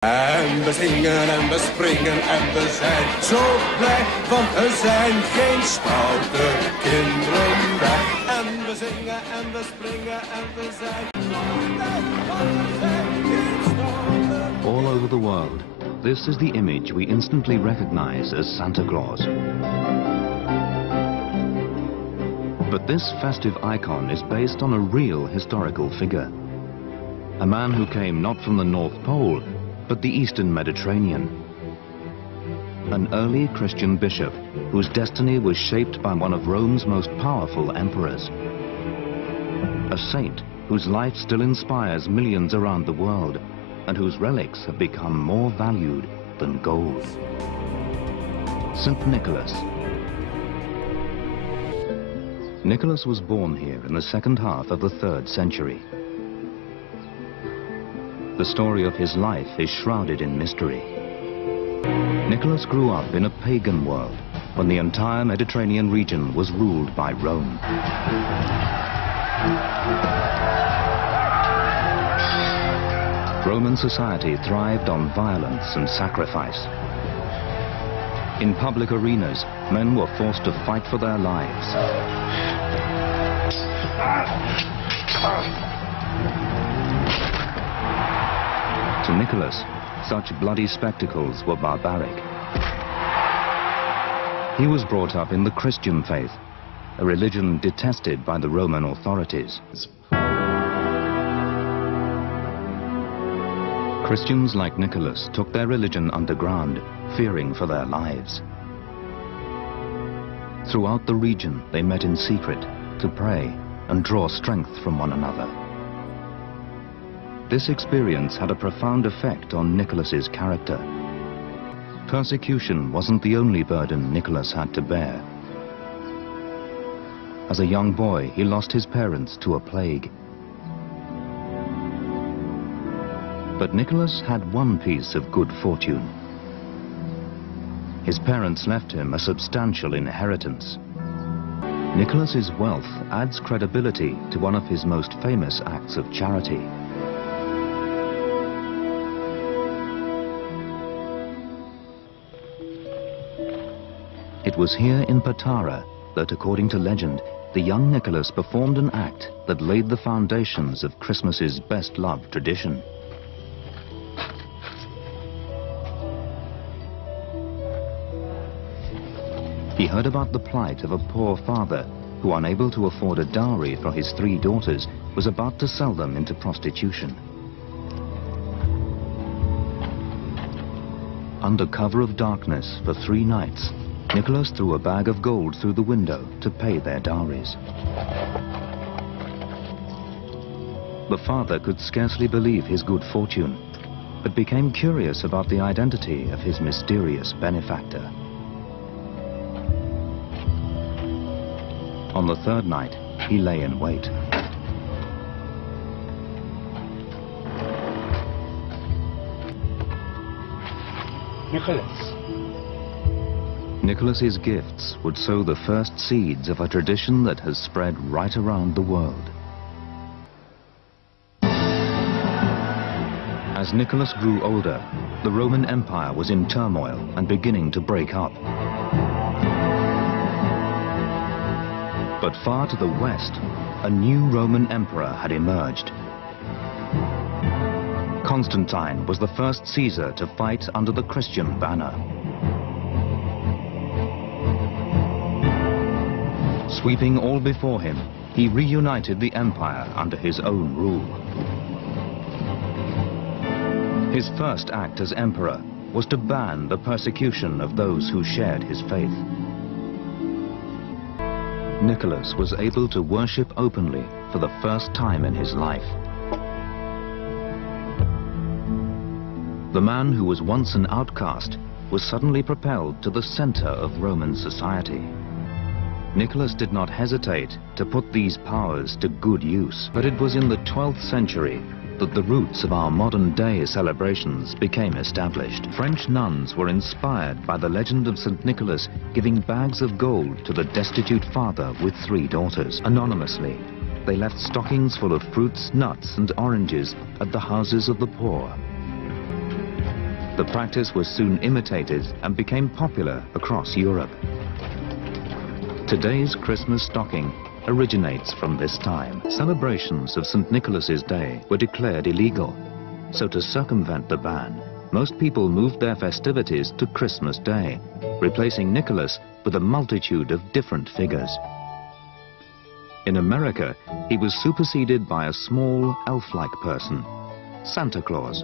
En we zingen en we springen en we zijn zo blij, want er zijn geen stoute kinderen bij. En we zingen en we springen en we zijn zo blij, want er zijn geen stoute. All over the world, this is the image we instantly recognize as Santa Claus. But this festive icon is based on a real historical figure. A man who came not from the North Pole, but the Eastern Mediterranean. An early Christian bishop whose destiny was shaped by one of Rome's most powerful emperors. A saint whose life still inspires millions around the world and whose relics have become more valued than gold. Sint Nicolaas. Nicholas was born here in the second half of the 3rd century. The story of his life is shrouded in mystery. Nicholas grew up in a pagan world when the entire Mediterranean region was ruled by Rome. Roman society thrived on violence and sacrifice. In public arenas, men were forced to fight for their lives. To Nicholas, such bloody spectacles were barbaric. He was brought up in the Christian faith, a religion detested by the Roman authorities. Christians like Nicholas took their religion underground, fearing for their lives. Throughout the region, they met in secret to pray and draw strength from one another. This experience had a profound effect on Nicholas's character. Persecution wasn't the only burden Nicholas had to bear. As a young boy, he lost his parents to a plague. But Nicholas had one piece of good fortune. His parents left him a substantial inheritance. Nicholas's wealth adds credibility to one of his most famous acts of charity. It was here in Patara that, according to legend, the young Nicholas performed an act that laid the foundations of Christmas's best-loved tradition. He heard about the plight of a poor father who, unable to afford a dowry for his 3 daughters, was about to sell them into prostitution. Under cover of darkness for 3 nights, Nicholas threw a bag of gold through the window to pay their dowries. The father could scarcely believe his good fortune, but became curious about the identity of his mysterious benefactor. On the 3rd night, he lay in wait. Nicholas's gifts would sow the first seeds of a tradition that has spread right around the world. As Nicholas grew older, the Roman Empire was in turmoil and beginning to break up. But far to the west, a new Roman emperor had emerged. Constantine was the first Caesar to fight under the Christian banner. Sweeping all before him, he reunited the empire under his own rule. His first act as emperor was to ban the persecution of those who shared his faith. Nicholas was able to worship openly for the first time in his life. The man who was once an outcast was suddenly propelled to the center of Roman society. Nicholas did not hesitate to put these powers to good use, but it was in the 12th century that the roots of our modern-day celebrations became established. French nuns were inspired by the legend of St. Nicholas giving bags of gold to the destitute father with 3 daughters. Anonymously, they left stockings full of fruits, nuts and oranges at the houses of the poor. The practice was soon imitated and became popular across Europe. Today's Christmas stocking originates from this time. Celebrations of St. Nicolaas's Day were declared illegal, so to circumvent the ban, most people moved their festivities to Christmas Day, replacing Nicholas with a multitude of different figures. In America, he was superseded by a small elf-like person, Santa Claus.